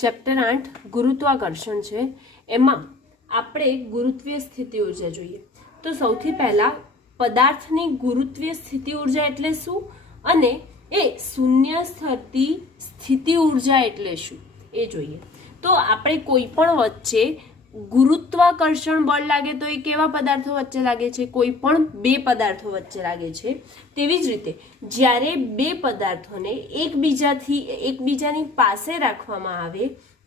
Chapter 8 ગુરુત્વાકર્ષણ છે। એમાં આપણે ગુરુત્વીય સ્થિતિ ઉર્જા જોઈએ। તો સૌથી પહેલા પદાર્થની ગુરુત્વીય સ્થિતિ ઉર્જા એટલે શું અને એ શૂન્ય સ્તરથી સ્થિતિ ઉર્જા એટલે શું એ જોઈએ। તો આપણે કોઈ પણ વચ્ચે ગુરુત્વાકર્ષણ બળ લાગે તો એ કેવા પદાર્થો વચ્ચે લાગે છે? કોઈ પણ બે પદાર્થો વચ્ચે લાગે છે। તેવી જ રીતે જ્યારે બે પદાર્થોને એકબીજાની પાસે રાખવામાં આવે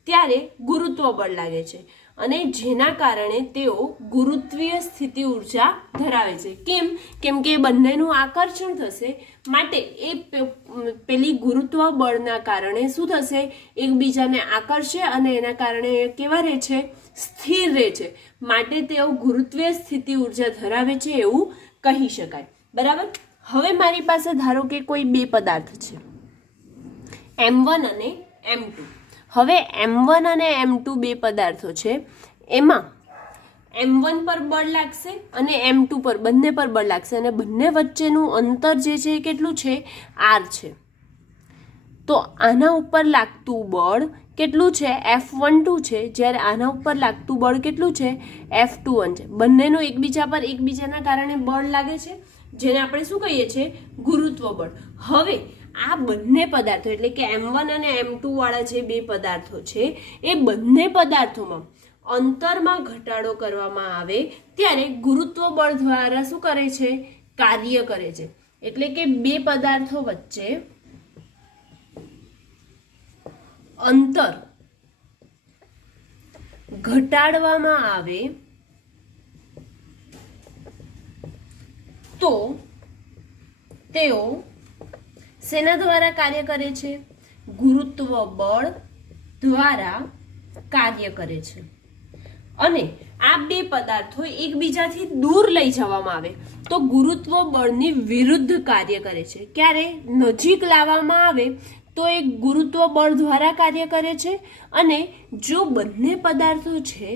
ત્યારે ગુરુત્વ બળ લાગે છે અને જેના કારણે તેઓ ગુરુત્વીય સ્થિતિ ઉર્જા ધરાવે છે। કેમ કે બંનેનું આકર્ષણ થશે માટે એ પેલી ગુરુત્વ બળના કારણે શું થશે? એકબીજાને આકર્ષે અને એના કારણે કેવા રહે છે? સ્થિર રહે છે માટે તેઓ ગુરુત્વીય સ્થિતિ ઉર્જા ધરાવે છે એવું કહી શકાય। બરાબર। હવે મારી પાસે ધારો કે કોઈ બે પદાર્થ છે M1 અને M2। હવે M1 અને M2 બે પદાર્થો છે, એમાં M1 પર બળ લાગશે અને M2 પર, બંને પર બળ લાગશે અને બંને વચ્ચેનું અંતર જે છે એ કેટલું છે? R છે। તો આના ઉપર લાગતું બળ કેટલું છે? F12 છે, જ્યારે આના ઉપર લાગતું બળ કેટલું છે? F21 છે। બંનેનું એકબીજાના કારણે બળ લાગે છે જેને આપણે શું કહીએ છીએ? ગુરુત્વ બળ। હવે આ બંને પદાર્થો એટલે કે M1 અને M2 વાળા જે બે પદાર્થો છે એ બંને પદાર્થોમાં અંતરમાં ઘટાડો કરવામાં આવે ત્યારે ગુરુત્વ બળ દ્વારા શું કરે છે? કાર્ય કરે છે। એટલે કે બે પદાર્થો વચ્ચે અંતર ઘટાડવામાં આવે તો તેઓ શેના દ્વારા કાર્ય કરે છે? ગુરુત્વ બળ દ્વારા કાર્ય કરે છે। અને આ બે પદાર્થો એકબીજાથી દૂર લઈ જવામાં આવે તો ગુરુત્વ બળની વિરુદ્ધ કાર્ય કરે છે। ક્યારે નજીક લાવવામાં આવે તો એ ગુરુત્વ બળ દ્વારા કાર્ય કરે છે અને જો બંને પદાર્થો છે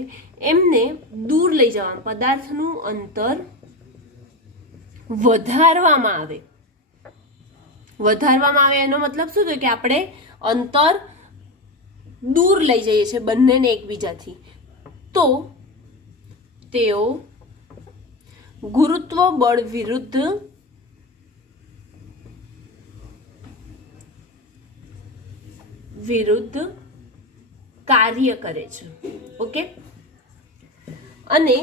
એમને દૂર લઈ જવાનું, પદાર્થનું અંતર વધારવામાં આવે એનો મતલબ શું થયો કે આપણે અંતર દૂર લઈ જઈએ છીએ બંનેને એકબીજાથી, તો તેઓ ગુરુત્વ બળ વિરુદ્ધ કાર્ય કરે છે। ઓકે। અને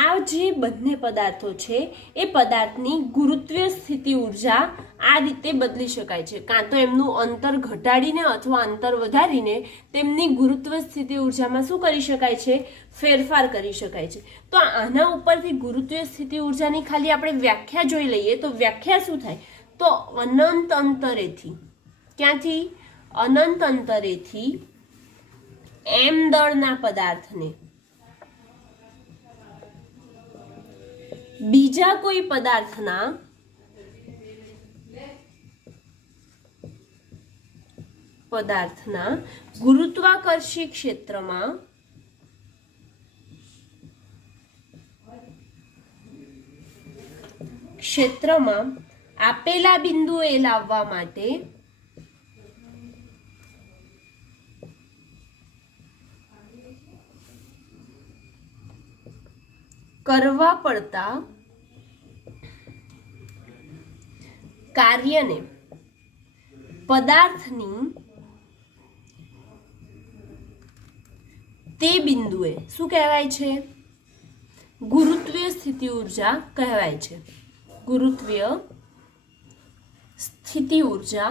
આ જે બંને પદાર્થો છે એ પદાર્થની ગુરુત્વીય સ્થિતિ ઉર્જા આ રીતે બદલી શકાય છે। કાં તો એમનું અંતર ઘટાડીને અથવા અંતર વધારીને તેમની ગુરુત્વ સ્થિતિ ઉર્જામાં શું કરી શકાય છે? ફેરફાર કરી શકાય છે। તો આના ઉપરથી ગુરુત્વીય સ્થિતિ ઉર્જાની ખાલી આપણે વ્યાખ્યા જોઈ લઈએ તો વ્યાખ્યા શું થાય? તો અનંત અંતરેથી, ક્યાંથી? અનંત અંતરેથી m દળના પદાર્થને બીજા કોઈ પદાર્થના ગુરુત્વાકર્ષી ક્ષેત્રમાં આપેલા બિંદુએ લાવવા માટે કરવા પડતા કાર્યને પદાર્થની તે બિંદુએ શું કહેવાય છે? ગુરુત્વીય સ્થિતિ ઉર્જા કહેવાય છે। ગુરુત્વીય સ્થિતિ ઉર્જા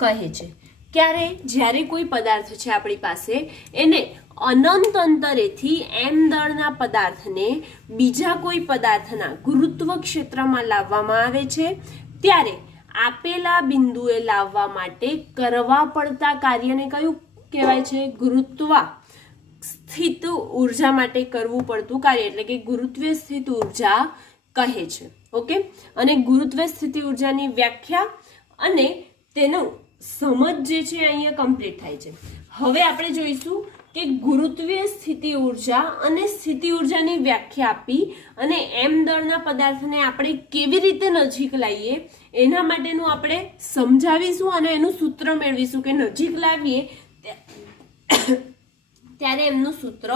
કહે છે। ક્યારે? જ્યારે કોઈ પદાર્થ છે આપણી પાસે એને અનંત અંતરેથી m દળના પદાર્થને બીજા કોઈ પદાર્થના ગુરુત્વ ક્ષેત્રમાં લાવવામાં આવે છે ત્યારે આપેલા બિંદુએ લાવવા માટે કરવા પડતા કાર્યને કયું કહેવાય છે? ગુરુત્વ સ્થિત ઉર્જા માટે કરવું પડતું કાર્ય એટલે કે ગુરુત્વીય સ્થિત ઉર્જા કહે છે। ઓકે। અને ગુરુત્વીય સ્થિતિ ઉર્જાની વ્યાખ્યા અને તેનું સમજ જે છે અહીંયા કમ્પ્લીટ થાય છે। હવે આપણે જોઈશું કે ગુરુત્વીય સ્થિતિ ઉર્જા અને સ્થિતિ ઉર્જાની વ્યાખ્યા આપી અને m દળના પદાર્થને આપણે કેવી રીતે નજીક લાવીએ એના માટેનું આપણે સમજાવીશું અને એનું સૂત્ર મેળવીશું કે નજીક લાવીએ ત્યારે એમનું સૂત્ર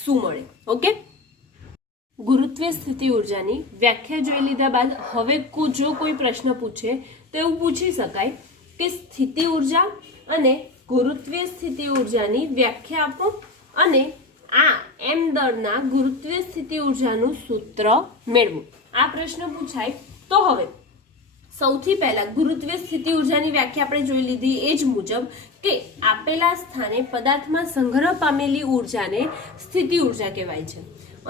શું મળે. ઓકે, ગુરુત્વીય સ્થિતિ ઉર્જાની વ્યાખ્યા જોઈ લીધા બાદ હવે જો કોઈ પ્રશ્ન પૂછે તો એવું પૂછી શકાય કે સ્થિતિ ઉર્જા અને ગુરુત્વીય સ્થિતિ ઉર્જાની વ્યાખ્યા આપો અને આ m દળના ગુરુત્વીય સ્થિતિ ઉર્જાનું સૂત્ર મેળવો. આ પ્રશ્ન પૂછાય તો હવે સૌથી પહેલા ગુરુત્વીય સ્થિતિ ઉર્જાની વ્યાખ્યા આપણે જોઈ લીધી એ જ મુજબ કે આપેલા સ્થાને પદાર્થમાં સંગ્રહ પામેલી ઉર્જાને સ્થિતિ ઉર્જા કહેવાય છે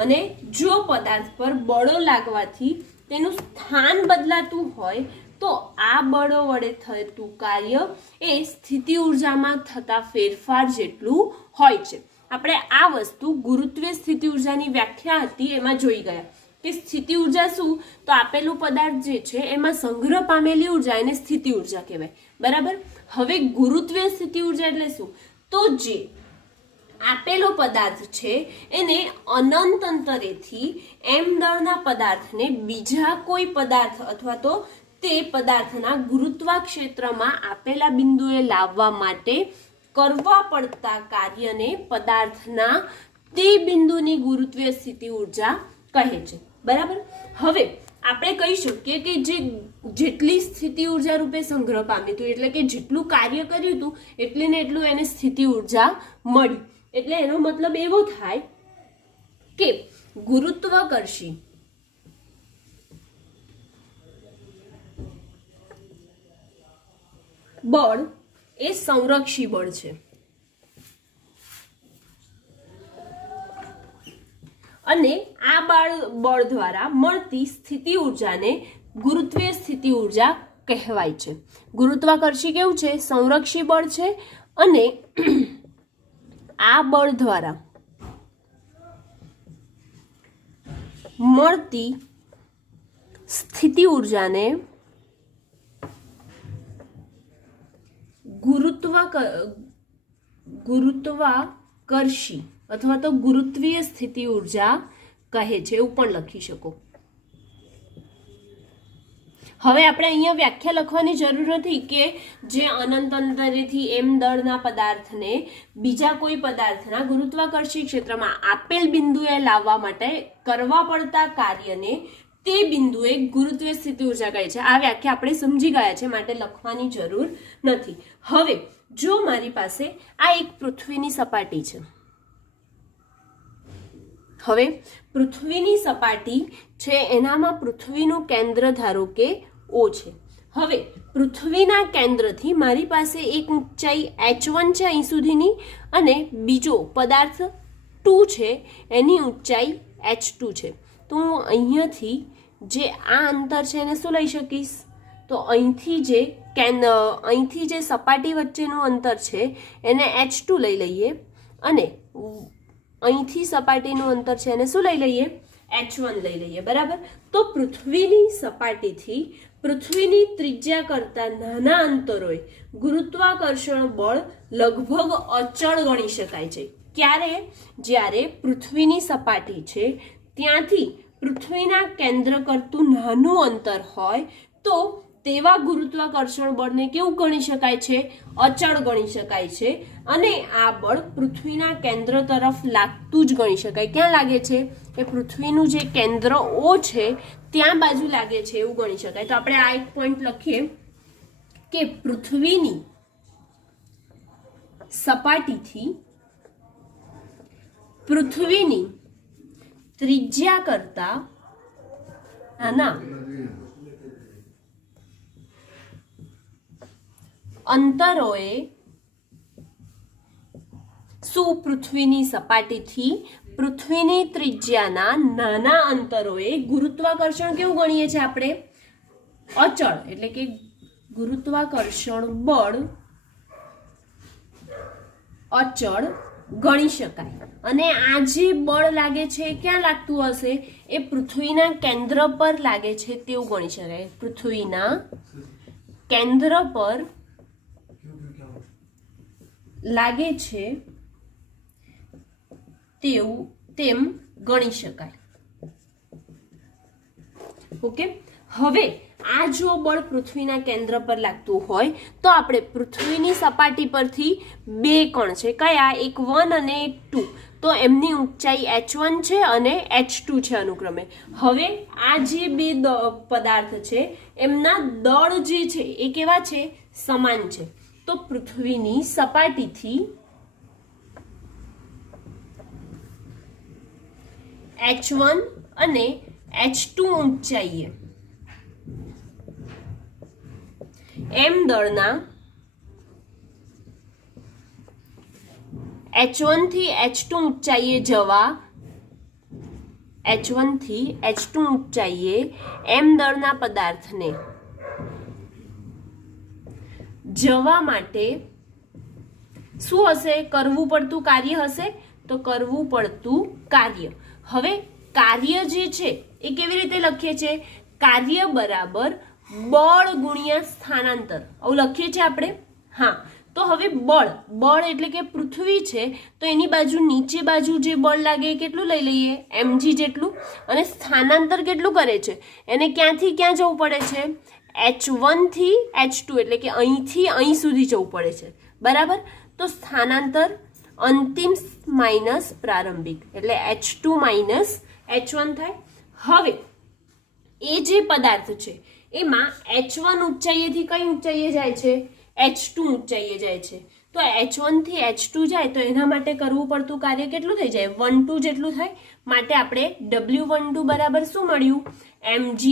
અને જો પદાર્થ પર બળો લાગવાથી તેનું સ્થાન બદલાતું હોય તો આ બળો વડે થતું કાર્ય એ સ્થિતિ ઉર્જામાં થતા ફેરફાર જેટલું હોય છે. આપણે આ વસ્તુ ગુરુત્વીય સ્થિતિ ઉર્જાની વ્યાખ્યા હતી એમાં જોઈ ગયા કે સ્થિતિ ઉર્જા શું, તો આપેલું પદાર્થ જે છે એમાં સંગ્રહ પામેલી ઉર્જા એને સ્થિતિ ઉર્જા કહેવાય. બરાબર. હવે ગુરુત્વીય સ્થિતિ ઉર્જા એટલે શું, તો જે આપેલો પદાર્થ છે એને અનંત અંતરેથી m દળના પદાર્થને બીજા કોઈ પદાર્થ અથવા તો તે પદાર્થના ગુરુત્વાક્ષેત્રમાં આપેલા બિંદુએ લાવવા માટે કરવા પડતા કાર્યને પદાર્થના તે બિંદુની ગુરુત્વીય સ્થિતિ ઉર્જા કહે છે. બરાબર. હવે આપણે કહી શકીએ કે જેટલી સ્થિતિ ઉર્જા રૂપે સંગ્રહ પામ્યું હતું એટલે કે જેટલું કાર્ય કર્યું હતું એટલી ને એટલું એને સ્થિતિ ઉર્જા મળી. એટલે એનો મતલબ એવો થાય કે ગુરુત્વાકર્ષી બળ એ સંરક્ષી બળ છે અને આ બળ દ્વારા મળતી સ્થિતિ ઉર્જાને ગુરુત્વીય સ્થિતિ ઉર્જા કહેવાય છે. ગુરુત્વાકર્ષી કેવું છે, સંરક્ષી બળ છે અને આ બળ દ્વારા મળતી સ્થિતિ ઉર્જાને ગુરુત્વાકર્ષી અથવા તો ગુરુત્વીય સ્થિતિ ઉર્જા કહે છે, એવું પણ લખી શકો. હવે આપણે અહીંયા વ્યાખ્યા લખવાની જરૂર નથી કે જે અનંત અંતરેથી m દળના પદાર્થને બીજા કોઈ પદાર્થના ગુરુત્વાકર્ષી ક્ષેત્રમાં આપેલ બિંદુએ લાવવા માટે કરવા પડતા કાર્યને તે બિંદુએ ગુરુત્વીય સ્થિતિ ઉર્જા કહે છે. આ વ્યાખ્યા આપણે સમજી ગયા છે માટે લખવાની જરૂર નથી. હવે જો મારી પાસે આ એક પૃથ્વીની સપાટી છે, હવે પૃથ્વીની સપાટી છે એનામાં પૃથ્વીનું કેન્દ્ર ધારો કે O છે. હવે પૃથ્વીના કેન્દ્રથી મારી પાસે એક ઊંચાઈ h1 છે અહીં સુધીની અને બીજો પદાર્થ 2 છે એની ઊંચાઈ h2 છે. તો હું અહીંયાથી જે આ અંતર છે એને શું લઈ શકીશ, તો અહીંથી જે સપાટી વચ્ચેનું અંતર છે એને h2 લઈ લઈએ અને અહીંથી સપાટીનું અંતર છે એને શું લઈ લઈએ, h1 લઈ લઈએ. બરાબર. તો પૃથ્વીની સપાટીથી પૃથ્વીની ત્રિજ્યા કરતા નાના અંતરોએ ગુરુત્વાકર્ષણ બળ લગભગ અચળ ગણી શકાય છે. ક્યારે, જ્યારે પૃથ્વીની સપાટી છે ત્યાંથી પૃથ્વીના કેન્દ્ર કરતું નાનું અંતર હોય તો તેવા ગુરુત્વાકર્ષણ બળને કેવું ગણી શકાય છે, અચળ ગણી શકાય છે અને આ બળ પૃથ્વીના કેન્દ્ર તરફ લાગતું જ ગણી શકાય. ક્યાં લાગે છે, એ પૃથ્વીનું જે કેન્દ્ર O છે ત્યાં બાજુ લાગે છે એવું ગણી શકાય. તો આપણે આ એક પોઈન્ટ લખીએ કે પૃથ્વીની સપાટીથી પૃથ્વીની ત્રિજ્યા કરતા નાના અંતરોએ શું, પૃથ્વીની સપાટીથી પૃથ્વીની ત્રિજ્યાના નાના અંતરોએ ગુરુત્વાકર્ષણ કેવું ગણીએ છીએ આપણે, અચળ. એટલે કે ગુરુત્વાકર્ષણ બળ અચળ ગણી શકાય. અને આ જે બળ લાગે છે ક્યાં લાગતું હશે, એ પૃથ્વીના કેન્દ્ર પર લાગે છે તેવું ગણી શકાય. પૃથ્વીના કેન્દ્ર પર લાગે છે તેમ ગણી શકાય. ઓકે, હવે આ જો બળ પૃથ્વીના કેન્દ્ર પર લાગતું હોય તો આપણે પૃથ્વીની સપાટી પરથી બે કણ છે, કયા, એક 1 અને એક 2, તો એમની ઊંચાઈ h1 છે અને h2 છે અનુક્રમે. હવે આ જે બે પદાર્થ છે એમના દળ જે છે એ કેવા છે, સમાન છે. તો પૃથ્વીની સપાટીથી h1 અને h2 ઊંચાઈએ m દળના h1 થી h2 ઊંચાઈએ જવા h1 થી h2 ઊંચાઈએ m દળના પદાર્થને જવા માટે શું હશે, કરવું પડતું કાર્ય હશે. તો કરવું પડતું કાર્ય. હવે કાર્ય જે છે એ કેવી રીતે લખીએ છીએ, કાર્ય બરાબર બળ ગુણ્યા સ્થાનાંતર, આવું લખીએ છીએ આપણે. હા, તો હવે બળ એટલે કે પૃથ્વી છે તો એની બાજુ નીચે બાજુ જે બળ લાગે એ કેટલું લઈ લઈએ, mg જેટલું. અને સ્થાનાંતર કેટલું કરે છે, એને ક્યાંથી ક્યાં જવું પડે છે, h1 થી h2 એટલે કે અહીંથી અહીં સુધી જવું પડે છે. બરાબર, તો સ્થાનાંતર અંતિમ માઇનસ પ્રારંભિક એટલે h2 માઇનસ h1 થાય. હવે એ જે પદાર્થ છે એમાં h1 ઊંચાઈએથી કઈ ઊંચાઈએ જાય છે, h2 ઊંચાઈએ જાય છે. તો h1 થી h2 જાય તો એના માટે કરવું પડતું કાર્ય કેટલું થઈ જાય, 1 2 જેટલું થાય. માટે આપણે W12 બરાબર શું મળ્યું, mg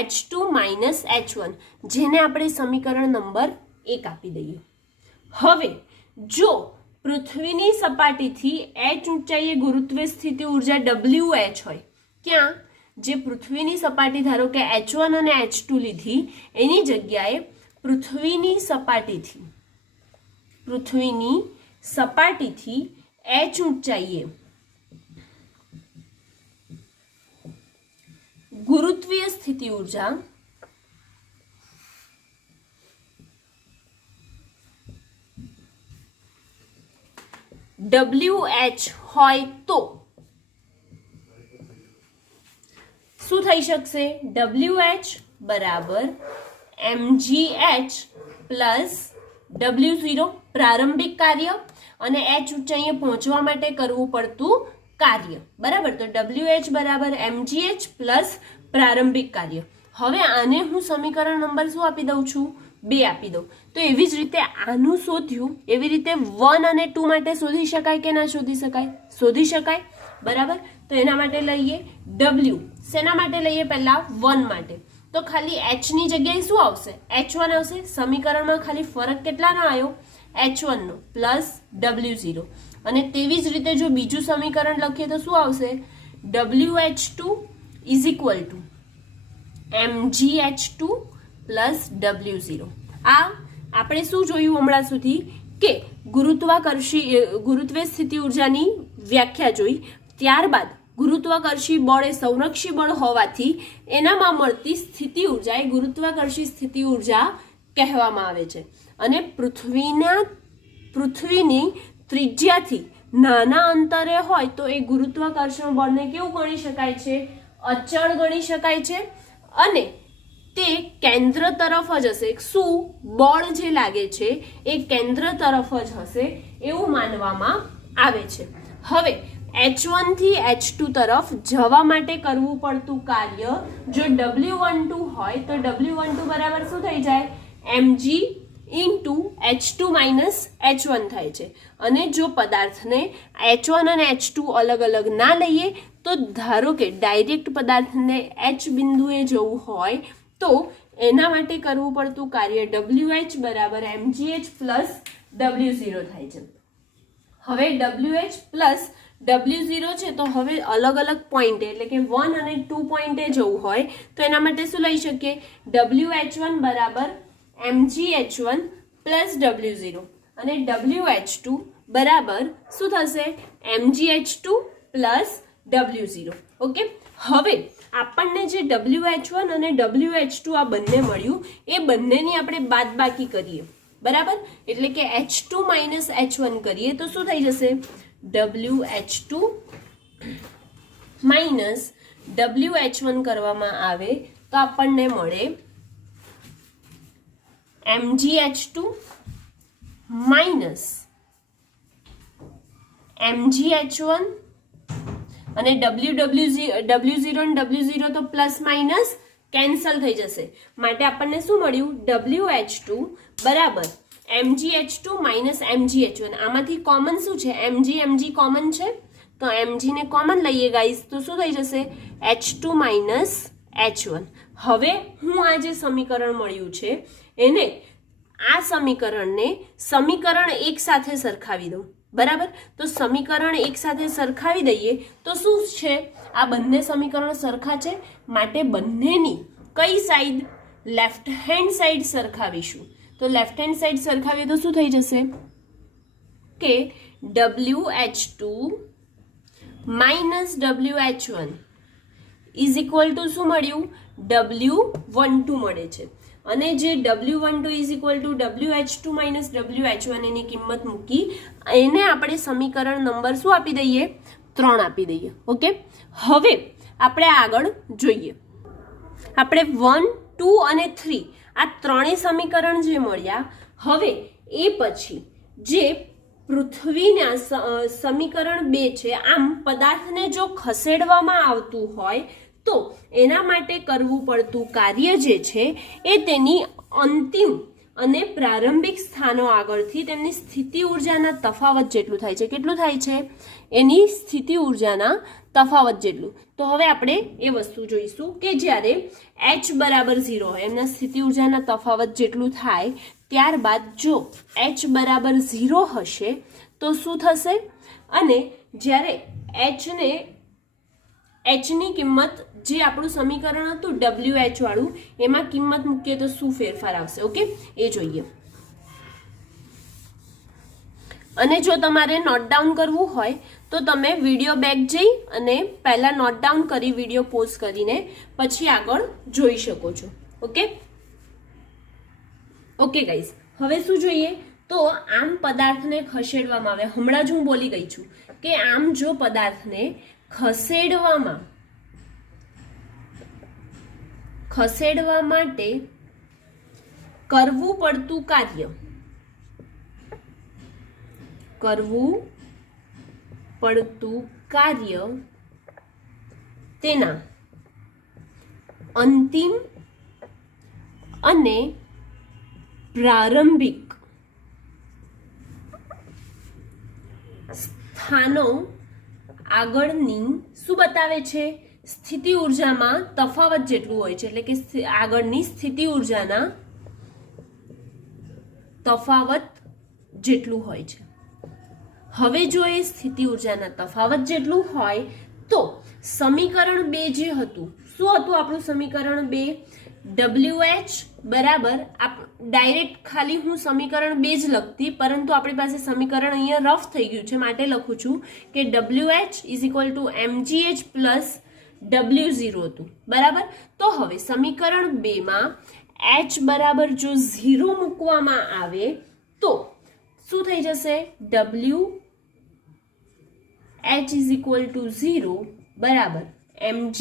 h2 માઇનસ h1, જેને આપણે સમીકરણ નંબર 1 આપી દઈએ. હવે જો પૃથ્વીની સપાટીથી h ઊંચાઈએ ગુરુત્વીય સ્થિતિ ઉર્જા WH હોય, ક્યાં, જે પૃથ્વીની સપાટી ધારો કે h1 અને h2 લીધી એની જગ્યાએ પૃથ્વીની સપાટીથી h ઊંચાઈએ ગુરુત્વીય સ્થિતિ ઉર્જા WH હોય તો શું થઈ શકશે, WH બરાબર mgh પ્લસ W0 પ્રારંભિક કાર્ય અને h ઊંચાઈએ પહોંચવા માટે કરવું પડતું કાર્ય. બરાબર, તો WH બરાબર mgh પ્લસ પ્રારંભિક કાર્ય. હવે આને હું સમીકરણ નંબર શું આપી દઉં છું, 2 આપી દઉં. તો એવી જ રીતે આનું શોધ્યું એવી રીતે 1 અને 2 માટે શોધી શકાય કે ના શોધી શકાય, શોધી શકાય. બરાબર, તો એના માટે લઈએ W. શેના માટે લઈએ, પહેલા 1 માટે. તો ખાલી h ની જગ્યાએ શું આવશે, h1 આવશે. સમીકરણમાં ખાલી ફરક કેટલાનો આવ્યો, h1 નો પ્લસ W0. અને તેવી જ રીતે જો બીજું સમીકરણ લખીએ તો શું આવશે, WH2 is equal to mgh2 plus W0. આ આપણે શું જોયું હમણાં સુધી કે ગુરુત્વીય સ્થિતિ ઉર્જાની વ્યાખ્યા જોઈ. ત્યારબાદ ગુરુત્વાકર્ષી બળ એ સંરક્ષી બળ હોવાથી એનામાં મળતી સ્થિતિ ઉર્જા એ ગુરુત્વાકર્ષી સ્થિતિ ઉર્જા કહેવામાં આવે છે. અને પૃથ્વીની ત્રિજ્યાથી નાના અંતરે હોય તો એ ગુરુત્વાકર્ષણ બળને કેવું ગણી શકાય છે, અચળ ગણી શકાય છે. અને તે કેન્દ્ર તરફ જ હશે, શું બળ જે લાગે છે એ કેન્દ્ર તરફ જ હશે એવું માનવામાં આવે છે. હવે h1 થી h2 તરફ જવા માટે કરવું પડતું કાર્ય જો W12 હોય તો W12 બરાબર શું થઈ જાય, mg into h2 minus h1 થાય છે. અને જો પદાર્થને h1 અને h2 અલગ અલગ ના લઈએ તો ધારો કે ડાયરેક્ટ પદાર્થને h બિંદુએ જવું હોય તો એના માટે કરવું પડતું કાર્ય WH બરાબર mgh પ્લસ W0 થાય છે. હવે WH પ્લસ W0 છે તો હવે અલગ અલગ પોઈન્ટ એટલે કે 1 અને 2 પોઈન્ટે જવું હોય તો એના માટે શું લઈ શકીએ, WH1 બરાબર mgh1 પ્લસ W0 અને WH2 બરાબર શું થશે, mgh2 પ્લસ W0. ઓકે, હવે આપણને જે WH1 અને WH2 આ બંને મળ્યું એ બંનેની આપણે બાદબાકી કરીએ. બરાબર, એટલે કે h2 માઇનસ h1 કરીએ તો શું થઈ જશે, WH2 માઇનસ WH1 કરવામાં આવે તો આપણને મળે MgH2 માઇનસ MgH1 અને W0 અને W0 તો પ્લસ માઇનસ કેન્સલ થઈ જશે માટે આપણને શું મળ્યું WH2 બરાબર MgH2 માઇનસ MgH1 આમાંથી કોમન શું છે Mg કોમન છે તો Mg ને કોમન લઈએ ગાઈસ તો શું થઈ જશે H2 માઇનસ H1 હવે હું આ જે સમીકરણ મળ્યું છે એને આ સમીકરણને સમીકરણ એક સાથે સરખાવી દઉં બરાબર તો સમીકરણ એક સાથે સરખાવી દઈએ તો શું છે આ બંને સમીકરણ સરખા છે માટે બંનેની કઈ સાઈડ લેફ્ટ હેન્ડ સાઈડ સરખાવીશું તો લેફ્ટ હેન્ડ સાઈડ સરખાવીએ તો શું થઈ જશે કે WH2 minus WH1 is equal to શું મળ્યું W12 મળે છે અને જે W12 is equal to WH2 minus WH1 એની કિંમત મૂકી એને આપણે સમીકરણ નંબર શું આપી દઈએ 3 આપી દઈએ ઓકે હવે આપણે આગળ જોઈએ આપણે 1 2 અને 3 આ ત્રણેય સમીકરણ જે મળ્યા હવે એ પછી જે પૃથ્વીના સમીકરણ 2 છે આમ પદાર્થને જો ખસેડવામાં આવતું હોય તો એના માટે કરવું પડતું કાર્ય જે છે એ તેની અંતિમ અને પ્રારંભિક સ્થાનો આગળથી તેમની સ્થિતિ ઉર્જાના તફાવત જેટલું થાય છે કેટલું થાય છે એની સ્થિતિ ઉર્જાના તફાવત જેટલું તો હવે આપણે એ વસ્તુ જોઈશું કે જ્યારે H બરાબર 0 હોય એમના સ્થિતિ ઉર્જાના તફાવત જેટલું થાય ત્યારબાદ જો H બરાબર 0 હશે તો શું થશે અને જ્યારે H ની કિંમત જે આપણું સમીકરણ હતું WH વાળું એમાં કિંમત મૂકીએ તો શું ફેરફાર આવશે ઓકે એ જોઈએ અને જો તમારે નોટ ડાઉન કરવું હોય તો તમે વિડીયો બેક જઈ અને પહેલા નોટ ડાઉન કરી વિડીયો પોઝ કરીને પછી આગળ જોઈ શકો છો ઓકે ઓકે ગાઈઝ હવે શું જોઈએ તો આમ પદાર્થને ખસેડવામાં આવે હમણાં જ હું બોલી ગઈ છું કે આમ જો પદાર્થને ખસેડવા માટે કરવું પડતું કાર્ય તેના અંતિમ અને પ્રારંભિક સ્થાનો આગળની શું બતાવે છે સ્થિતિ ઉર્જામાં તફાવત જેટલું હોય છે એટલે કે આગળની સ્થિતિ ઉર્જાના તફાવત જેટલું હોય છે હવે જો એ સ્થિતિ ઉર્જાના તફાવત જેટલું હોય તો સમીકરણ 2 જે હતું શું હતું આપણું સમીકરણ 2 WH બરાબર ડાયરેક્ટ ખાલી હું સમીકરણ 2 જ લખતી પરંતુ આપણી પાસે સમીકરણ અહીંયા રફ થઈ ગયું છે માટે લખું છું કે WH is equal to MGH plus W0 હતું બરાબર તો હવે સમીકરણ 2 માં H બરાબર જો 0 મૂકવામાં આવે તો શું થઈ જશે WH ઇઝ ઇક્વલ ટુ 0 બરાબર Mg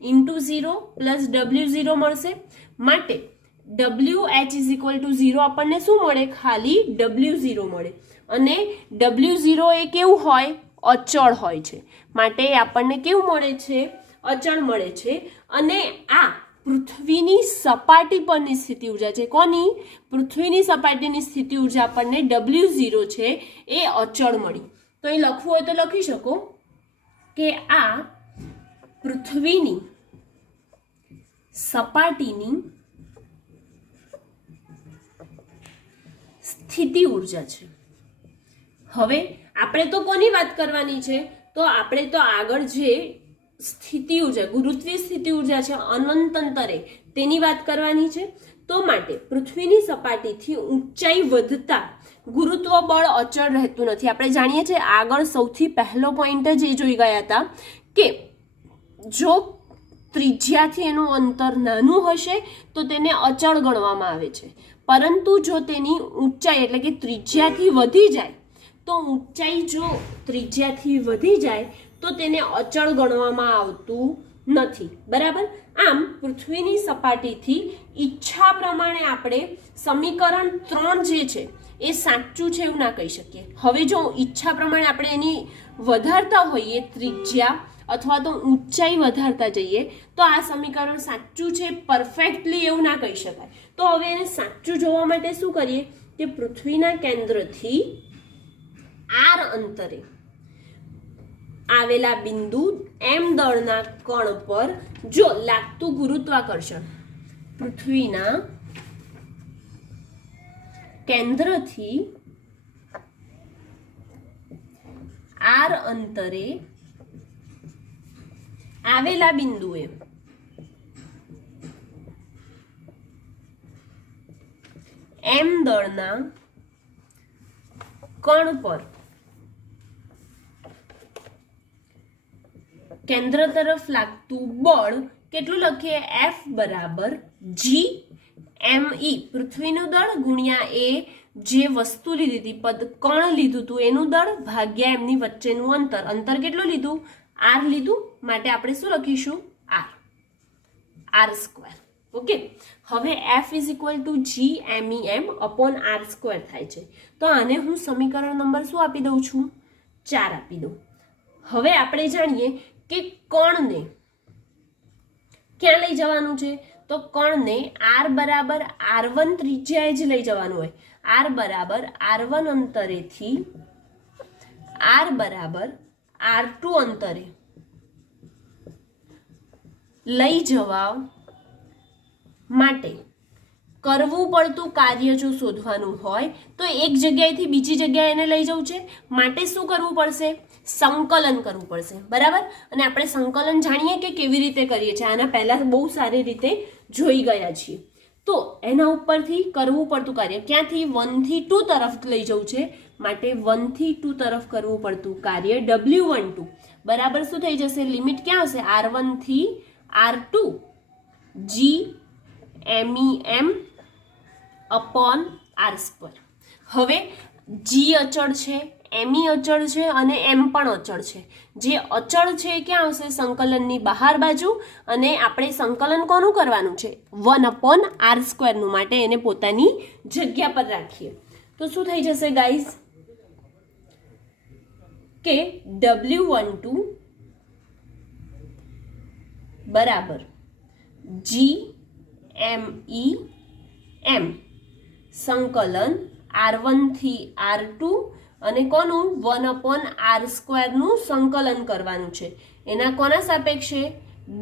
ઇન્ટુ 0 પ્લસ W0 મળશે માટે WH ઇઝ ઇક્વલ ટુ 0 આપણને શું મળે ખાલી W0 મળે અને W0 એ કેવું હોય અચળ હોય છે માટે આપણને કેવું મળે છે અચળ મળે છે અને આ પૃથ્વીની સપાટી પરની સ્થિતિ ઉર્જા છે કોની પૃથ્વીની સપાટીની સ્થિતિ ઉર્જા આપણને W0 છે એ અચળ મળી તો અહીં લખવું હોય તો લખી શકો કે આ પૃથ્વીની સપાટીની સ્થિતિ ઉર્જા છે હવે આપણે તો કોની વાત કરવાની છે તો આપણે તો આગળ જે સ્થિતિ ઉર્જા ગુરુત્વીય સ્થિતિ ઉર્જા છે અનંત અંતરે તેની વાત કરવાની છે તો માટે પૃથ્વીની સપાટીથી ઊંચાઈ વધતા ગુરુત્વ બળ અચળ રહેતું નથી આપણે જાણીએ છીએ આગળ સૌથી પહેલો પોઈન્ટ જ એ જોઈ ગયા હતા કે જો ત્રિજ્યાથી એનું અંતર નાનું હશે તો તેને અચળ ગણવામાં આવે છે પરંતુ જો તેની ઊંચાઈ એટલે કે ત્રિજ્યાથી વધી જાય તો ઊંચાઈ જો ત્રિજ્યાથી વધી જાય તો તેને અચળ ગણવામાં આવતું નથી, બરાબર. આમ પૃથ્વીની સપાટીથી ઈચ્છા પ્રમાણે આપણે સમીકરણ 3 જે છે એ સાચું છે એવું ના કહી શકીએ. હવે જો ઈચ્છા પ્રમાણે આપણે એની વધારતા હોઈએ ત્રિજ્યા અથવા તો ઊંચાઈ વધારતા જઈએ તો આ સમીકરણ સાચું છે પરફેક્ટલી એવું ના કહી શકાય. તો હવે એને સાચું જોવા માટે શું કરીએ કે પૃથ્વીના કેન્દ્રથી r અંતરે આવેલા બિંદુ m દળના કણ પર જો લાગતું ગુરુત્વાકર્ષણ પૃથ્વીના કેન્દ્રથી r અંતરે આવેલા બિંદુએ m દળના કણ પર કેન્દ્ર તરફ લાગતું બળ કેટલું લખીએ? F બરાબર G ME, પૃથ્વીનું દળ ગુણ્યા એ જે વસ્તુ લીધી હતી, પદ કણ લીધું હતું એનું દળ ભાગ્યા એમની વચ્ચેનું અંતર. અંતર કેટલું લીધું? r લીધું, માટે આપણે શું લખીશું? r square. ઓકે. હવે F is equal to GMEM upon r square થાય છે. તો આને હું સમીકરણ નંબર શું આપી દઉં છું? 4 આપી દઉં. હવે આપણે જાણીએ કે કણને ક્યાં લઈ જવાનું છે? તો કણને r બરાબર r1 ત્રિજ્યાએ જ લઈ જવાનું હોય. r બરાબર r1 અંતરેથી r બરાબર r2 અંતરે લઈ જવા માટે કરવું પડતું કાર્ય જો શોધવાનું હોય તો એક જગ્યાએથી બીજી જગ્યાએ એને લઈ જવું છે, માટે શું કરવું પડશે? સંકલન કરવું પડશે, બરાબર. અને આપણે સંકલન જાણીએ કે કેવી રીતે કરીએ છીએ, આના પહેલા બહુ સારી રીતે જોઈ ગયા છીએ. તો એના ઉપરથી કરવું પડતું કાર્ય ક્યાંથી? 1 થી 2 તરફ લઈ જવું છે, માટે 1 થી 2 તરફ કરવું પડતું કાર્ય W12 બરાબર શું થઈ જશે? લિમિટ ક્યાં હશે? R1 થી R2 GMEM upon r square. હવે G અચળ છે, ME અચળ છે અને M પણ અચળ છે. જે અચળ છે એ ક્યાં આવશે? સંકલનની બહાર બાજુ. અને આપણે સંકલન કોનું કરવાનું છે? 1 અપોન r સ્ક્વેરનું, માટે એને પોતાની જગ્યા પર રાખીએ. તો શું થઈ જશે ગાઈઝ કે W12 બરાબર GMEM સંકલન r1 થી r2 અને કોનું? 1 અપોન r સ્ક્વેરનું સંકલન કરવાનું છે. એના કોના સાપેક્ષે?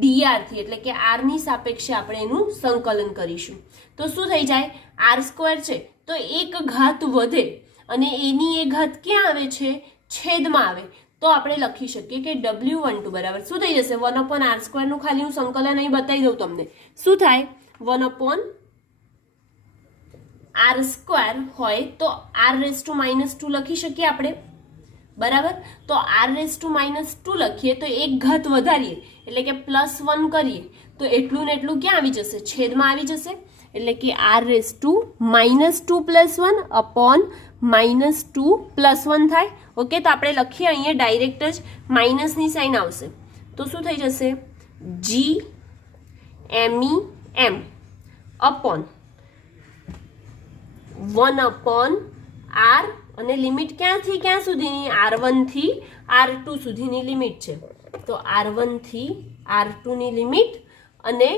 dr થી, એટલે કે r ની સાપેક્ષે આપણે એનું સંકલન કરીશું. તો શું થઈ જાય? r સ્ક્વેર છે તો એક ઘાત વધે અને એની એ ઘાત ક્યાં આવે છે? છેદમાં આવે. તો આપણે લખી શકીએ કે W12 બરાબર શું થઈ જશે? 1 અપોન r સ્ક્વેરનું ખાલી હું સંકલન અહીં બતાવી દઉં તમને. શું થાય? 1 અપોન r સ્ક્વેર હોય તો r⁻² લખી શકીએ આપણે, બરાબર. તો r⁻² લખીએ તો એક ઘાત વધારીએ એટલે કે +1 કરીએ તો એટલું ને એટલું ક્યાં આવી જશે? છેદમાં આવી જશે. એટલે કે r⁻² + 1 અપોન -2 + 1 થાય. ઓકે. તો આપણે લખીએ અહીંયા ડાયરેક્ટ જ માઇનસની સાઇન આવશે. તો શું થઈ જશે? GMEM અપોન 1 અપોન r અને લિમિટ ક્યાંથી ક્યાં સુધીની? R1 થી R2 સુધીની લિમિટ છે. તો R1 થી R2 ની લિમિટ અને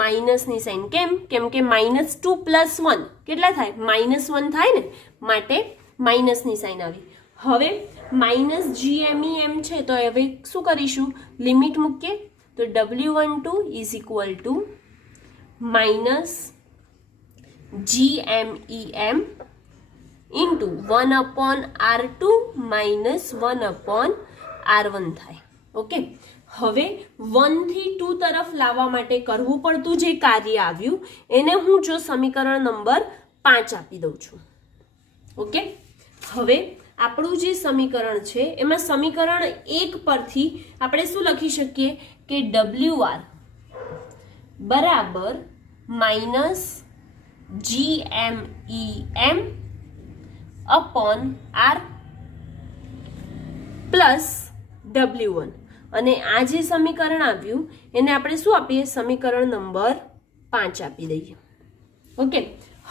માઇનસની સાઇન. કેમ કે -2 + 1 કેટલા થાય? -1 થાય ને, માટે માઇનસની સાઇન આવી. હવે -GMEM છે તો હવે શું કરીશું? લિમિટ મૂકીએ. તો W12 is equal to -GMEM into 1 upon R2 -1 upon R1 થાય. ઓકે. હવે 1 થી 2 તરફ લાવવા માટે કરવું પડતું જે કાર્ય આવ્યું એને હું જો સમીકરણ નંબર 5 આપી દઉં છું. ઓકે. હવે આપણું જે સમીકરણ છે એમાં સમીકરણ 1 પરથી આપણે શું લખી શકીએ કે WR બરાબર -GMEM upon R plus W1 અને આ જે સમીકરણ આવ્યું એને આપણે શું આપીએ, સમીકરણ નંબર 5 આપી દઈએ. ઓકે,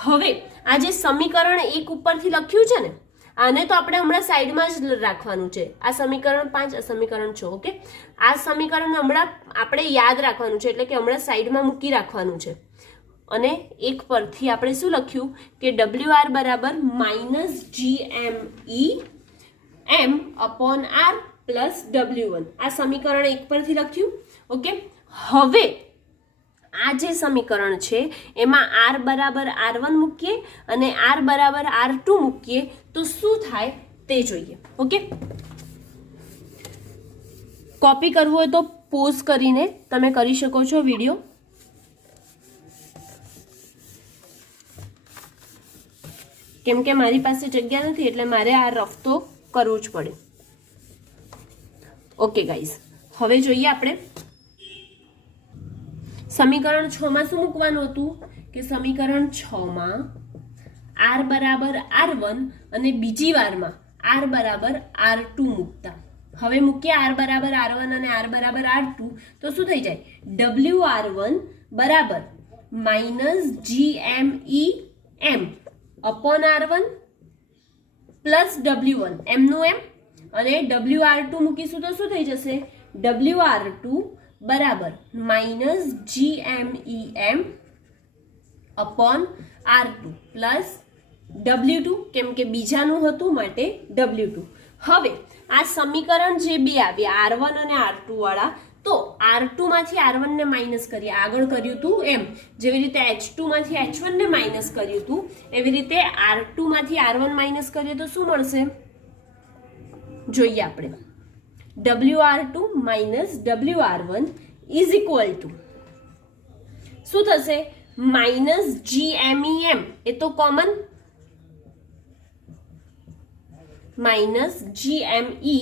હવે આ જે સમીકરણ 1 ઉપરથી લખ્યું છે ને, આને તો આપણે હમણાં સાઈડમાં જ રાખવાનું છે. આ સમીકરણ 5, આ સમીકરણ 6. ઓકે, આ સમીકરણ હમણાં આપણે યાદ રાખવાનું છે, એટલે કે હમણાં સાઈડમાં મૂકી રાખવાનું છે. અને એક પરથી આપણે શું લખ્યું કે WR બરાબર -GME m upon R plus W1. આ સમીકરણ 1 પરથી લખ્યું. ઓકે, હવે આ જે સમીકરણ છે એમાં R બરાબર R1 મૂકીએ અને R બરાબર R2 મૂકીએ તો શું થાય તે જોઈએ. ઓકે, કોપી કરવું હોય તો પોઝ કરીને તમે કરી શકો છો વિડીયો. કેમ કે મારી પાસે જગ્યા નથી એટલે મારે આ રફ તો કરવું જ પડે. ઓકે ગાઈઝ, હવે જોઈએ આપણે સમીકરણ 6 માં શું મૂકવાનું હતું કે સમીકરણ 6 માં R બરાબર R1 અને બીજી વારમાં R બરાબર R2 મૂકતા. હવે મૂકીએ R બરાબર R1 અને R બરાબર R2 તો શું થઈ જાય, WR1 બરાબર -GME m upon R1 plus W1 m નું m અને WR2 મૂકીશું તો શું થઈ જશે, WR2 બરાબર -GME m upon R2 plus W2, કેમ કે બીજાનું હતું માટે W2. હવે આ સમીકરણ જે બે આવ્યા R1 અને R2 વાળા, તો R2 માંથી R1 ને માઇનસ કરીએ, આગળ કર્યું હતું એમ. જેવી રીતે H2 માંથી H1 ને માઇનસ કર્યું હતું એવી રીતે R2 માંથી R1 માઇનસ કરીએ તો શું મળશે જોઈએ આપણે. WR2 minus WR1 is equal to શું થશે, -GME m, એ તો કોમન, -GME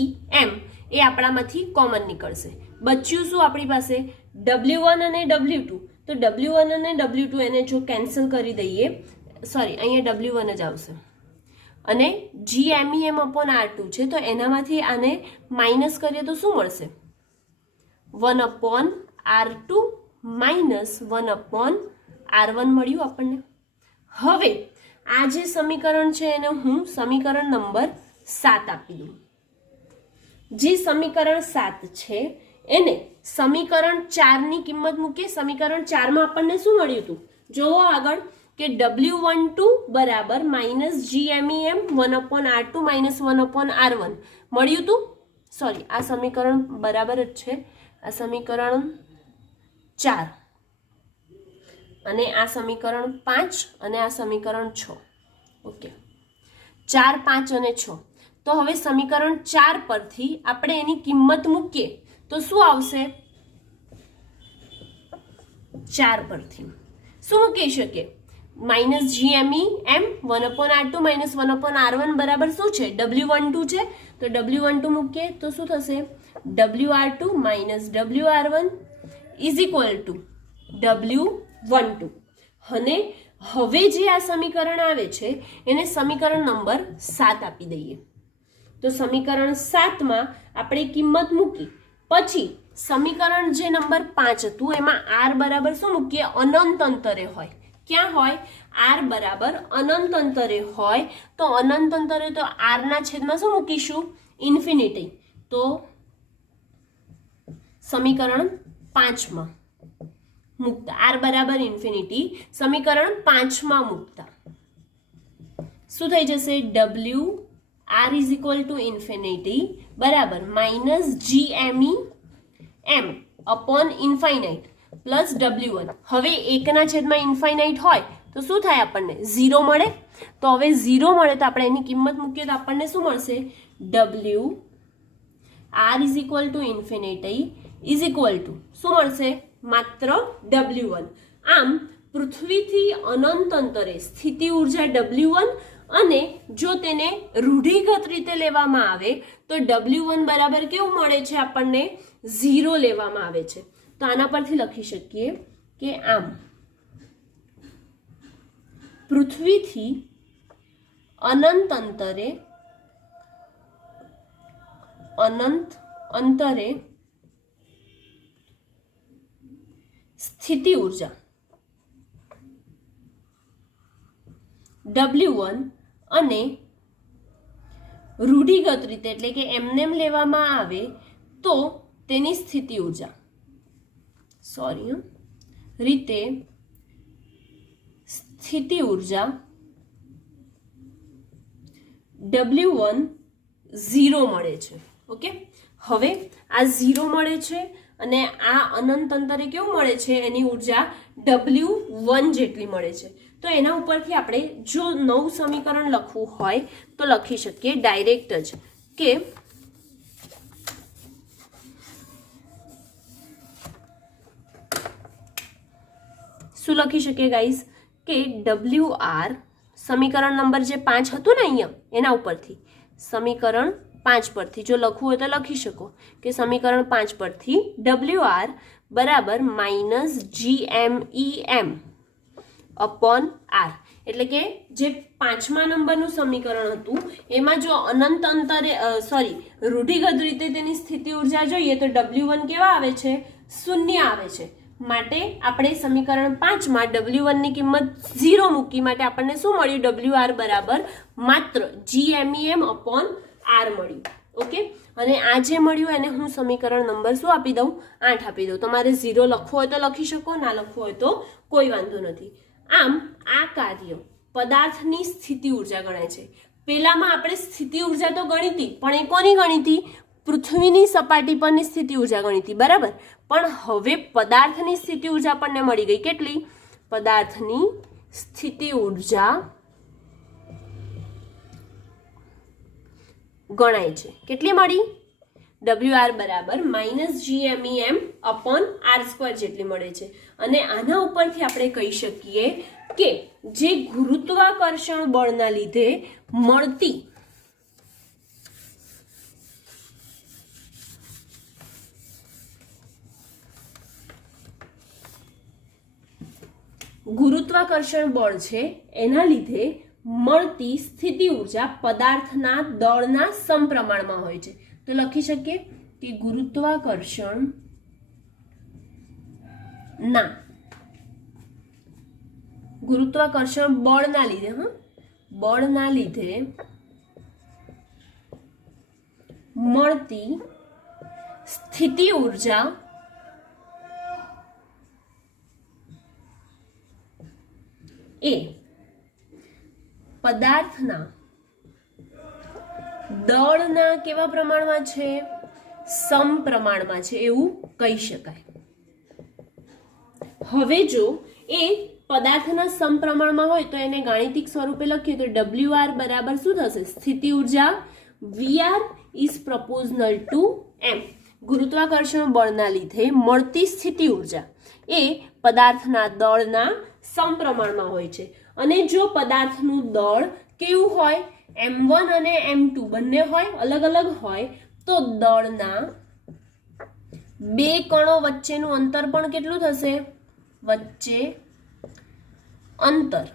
m એ આપણામાંથી કોમન નીકળશે. બચ્યું શું આપણી પાસે, W1 અને W2. તો W1 અને W2 એને જો કેન્સલ કરી દઈએ, સોરી અહીંયા W1 જ આવશે અને GME m અપોન R2 છે તો એનામાંથી આને માઇનસ કરીએ તો શું મળશે, 1 upon R2 minus 1 upon R1 મળ્યું આપણને. હવે આ જે સમીકરણ છે એને હું સમીકરણ નંબર 7 આપી દઉં. જે સમીકરણ 7 છે એને સમીકરણ 4 ની કિંમત મૂકીએ. સમીકરણ 4 માં આપણને શું મળ્યું હતું, જોવો આગળ કે W12 બરાબર -GME m 1 upon R2 minus 1 upon R1 મળ્યું હતું. સોરી, આ સમીકરણ બરાબર જ છે, આ સમીકરણ 4 અને આ સમીકરણ 5 અને આ સમીકરણ 6. ઓકે, 4, 5 અને 6. તો હવે સમીકરણ 4 પરથી આપણે એની કિંમત મૂકીએ તો શું આવશે, 4 પરથી શું મૂકી શકીએ, -GME m 1 upon R2 minus 1 upon R1 બરાબર શું છે, W12 છે. તો W12 મૂકીએ તો શું થશે, WR2 minus WR1 is equal to W12. અને હવે જે આ સમીકરણ આવે છે એને સમીકરણ નંબર 7 આપી દઈએ. તો સમીકરણ 7 માં આપણે કિંમત મૂકી પછી સમીકરણ જે નંબર 5 હતું એમાં R બરાબર શું મૂકીએ, અનંત અંતરે હોય. ક્યાં હોય, R બરાબર અનંત અંતરે હોય તો અનંત અંતરે તો R ના છેદમાં શું મૂકીશું, ઇન્ફિનિટી. તો સમીકરણ 5 માં મૂકતા R બરાબર ઇન્ફિનિટી સમીકરણ 5 માં મૂકતા શું થઈ જશે, WR is equal to infinity બરાબર -GME m upon infinite plus W1. હવે 1 ના છેદમાં ઇન્ફાઇનાઇટ હોય તો શું થાય, આપણને 0 મળે. તો હવે 0 મળે તો આપણે એની કિંમત મૂકીએ તો આપણને શું મળશે, WR is equal to infinity is equal to શું મળશે, માત્ર W1. આમ પૃથ્વીથી અનંત અંતરે સ્થિતિ ઉર્જા W1 અને જો તેને રૂઢિગત રીતે લેવામાં આવે તો W1 બરાબર કેવું મળે છે આપણને, 0 લેવામાં આવે છે. તો આના પરથી લખી શકીએ કે આમ પૃથ્વીથી અનંત અંતરે અનંત અંતરે સ્થિતિ ઉર્જા W1 અને રૂઢિગત રીતે એટલે કે એમનેમ લેવામાં આવે તો તેની સ્થિતિ ઉર્જા રીતે સ્થિતિ ઉર્જા W1 0 મળે છે. ઓકે, હવે આ 0 મળે છે અને આ અનંત અંતરે કેવું મળે છે, એની ઉર્જા W1 જેટલી મળે છે. તો એના ઉપરથી આપણે જો નવું સમીકરણ લખવું હોય તો લખી શકીએ ડાયરેક્ટ જ કે શું લખી શકીએ ગાઈઝ કે WR સમીકરણ નંબર જે 5 હતું ને અહીંયા એના ઉપરથી સમીકરણ 5 પરથી જો લખવું હોય તો લખી શકો કે સમીકરણ 5 પરથી WR બરાબર -GMEM અપોન R એટલે કે જે 5મા નંબરનું સમીકરણ હતું એમાં જો અનંત અંતરે રૂઢિગત રીતે તેની સ્થિતિ ઉર્જા જોઈએ તો W1 કેવા આવે છે, 0 આવે છે. માટે આપણે સમીકરણ 5 માં W1 ની કિંમત 0 મૂકી માટે આપણને શું મળ્યું, WR બરાબર માત્ર GMEM અપોન R મળ્યું. ઓકે, અને આ જે મળ્યું એને હું સમીકરણ નંબર શું આપી દઉં, 8 આપી દઉં. તમારે 0 લખવું હોય તો લખી શકો, ના લખવું હોય તો કોઈ વાંધો નથી. આમ આ કાર્ય પદાર્થની સ્થિતિ ઉર્જા ગણાય છે. પહેલામાં આપણે સ્થિતિ ઉર્જા તો ગણી હતી, પણ એ કોની ગણી હતી, પૃથ્વીની સપાટી પરની સ્થિતિ ઉર્જા ગણી હતી, બરાબર. પણ હવે પદાર્થની સ્થિતિ ઉર્જા આપણને મળી ગઈ. કેટલી? પદાર્થની સ્થિતિ ઉર્જા ગણાય છે. કેટલી મળી? WR બરાબર -GMEM અપોન R² જેટલી મળે છે. અને આના ઉપરથી આપણે કહી શકીએ કે જે ગુરુત્વાકર્ષણ બળના લીધે મળતી ગુરુત્વાકર્ષણ બળ છે એના લીધે મળતી સ્થિતિ ઉર્જા પદાર્થના દળના સમપ્રમાણમાં હોય છે. તો લખી શકીએ કે ગુરુત્વાકર્ષણ બળના લીધે બળના લીધે મળતી સ્થિતિ ઉર્જા એ પદાર્થના દળના કેવા પ્રમાણમાં છે, સમપ્રમાણમાં છે એવું કહી શકાય. હવે જો એ પદાર્થના સમપ્રમાણમાં હોય તો એને ગાણિતિક સ્વરૂપે લખીએ તો WR બરાબર શું થશે, સ્થિતિ ઉર્જા VR ઇઝ પ્રપોઝનલ ટુ M. ગુરુત્વાકર્ષણ બળના લીધે મળતી સ્થિતિ ઉર્જા એ પદાર્થના દળના સમપ્રમાણમાં હોય છે. અને જો પદાર્થનું દળ કેવું હોય, M1 અને M2 બંને હોય, અલગ અલગ હોય, તો દળના બે કણો વચ્ચેનું અંતર પણ કેટલું થશે, વચ્ચે અંતર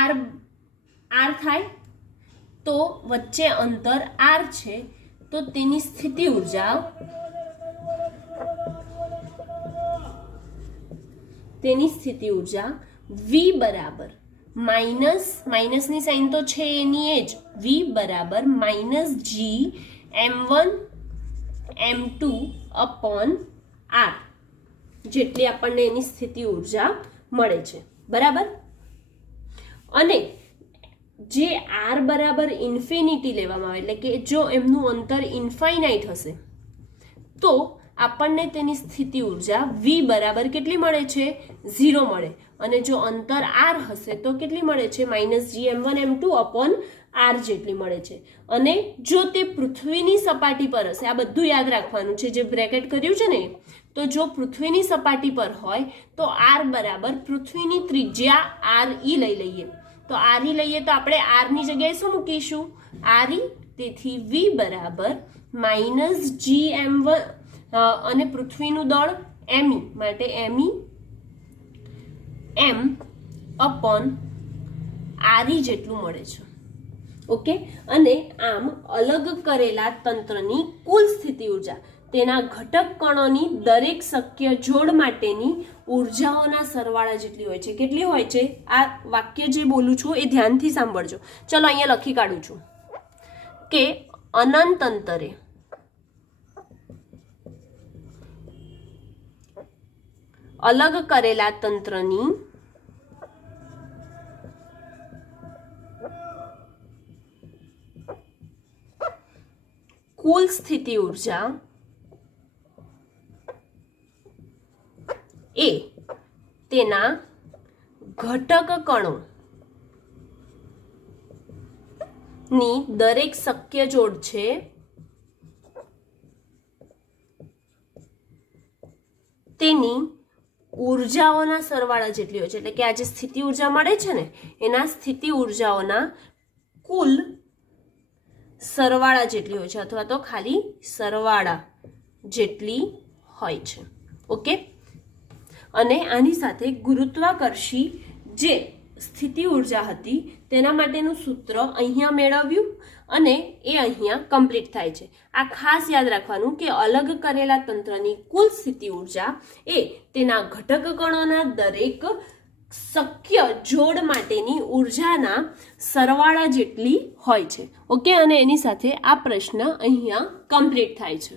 R થાય તો વચ્ચે અંતર R છે તો તેની સ્થિતિ ઉર્જા V બરાબર માઇનસની સાઇન તો છે એની એ જ, V બરાબર -GM1 M2 અપોન R જેટલી આપણને એની સ્થિતિ ઉર્જા મળે છે, બરાબર. અને જે R બરાબર ઇન્ફિનિટી લેવામાં આવે એટલે કે જો એમનું અંતર ઇન્ફાઇનાઇટ હશે તો આપણને તેની સ્થિતિ ઉર્જા V બરાબર કેટલી મળે છે, 0 મળે. અને જો અંતર R હશે તો કેટલી મળે છે, -GM1 M2 અપોન R જેટલી મળે છે. અને જો તે પૃથ્વીની સપાટી પર હશે, આ બધું યાદ રાખવાનું છે જે બ્રેકેટ કર્યું છે ને, તો જો પૃથ્વીની સપાટી પર હોય તો R બરાબર પૃથ્વીની ત્રિજ્યા RE લઈ લઈએ. તો RE લઈએ તો આપણે R ની જગ્યાએ શું મૂકીશું, RE. તેથી V બરાબર -GM1 અને પૃથ્વીનું દળ ME માટે ME M અપોન RE જેટલું મળે છે. ઓકે, અને આમ અલગ કરેલા તંત્રની કુલ સ્થિતિ ઉર્જા તેના ઘટક કણોની દરેક શક્ય જોડ માટેની ઉર્જાઓના સરવાળા જેટલી હોય છે. કેટલી હોય છે? આ વાક્ય જે બોલું છું એ ધ્યાનથી સાંભળજો. ચલો અહીંયા લખી કાઢું છું કે અનંત અંતરે અલગ કરેલા તંત્રની કુલ સ્થિતિ ઉર્જા એ તેના ઘટક કણો ની દરેક શક્ય જોડ છે તેની ઉર્જાઓના સરવાળા જેટલી હોય છે. એટલે કે આ જે સ્થિતિ ઉર્જા મળે છે ને એના સ્થિતિ ઉર્જાઓના કુલ સરવાળા જેટલી હોય છે અથવા તો ખાલી સરવાળા જેટલી હોય છે. ઓકે, અને આની સાથે ગુરુત્વાકર્ષી જે સ્થિતિ ઉર્જા હતી તેના માટેનું સૂત્ર અહીંયા મેળવ્યું અને એ અહીંયા કમ્પ્લીટ થાય છે. આ ખાસ યાદ રાખવાનું કે અલગ કરેલા તંત્રની કુલ સ્થિતિ ઉર્જા એ તેના ઘટક કણોના દરેક શક્ય જોડ માટેની ઉર્જાના સરવાળા જેટલી હોય છે. ઓકે, અને એની સાથે આ પ્રશ્ન અહીંયા કમ્પ્લીટ થાય છે.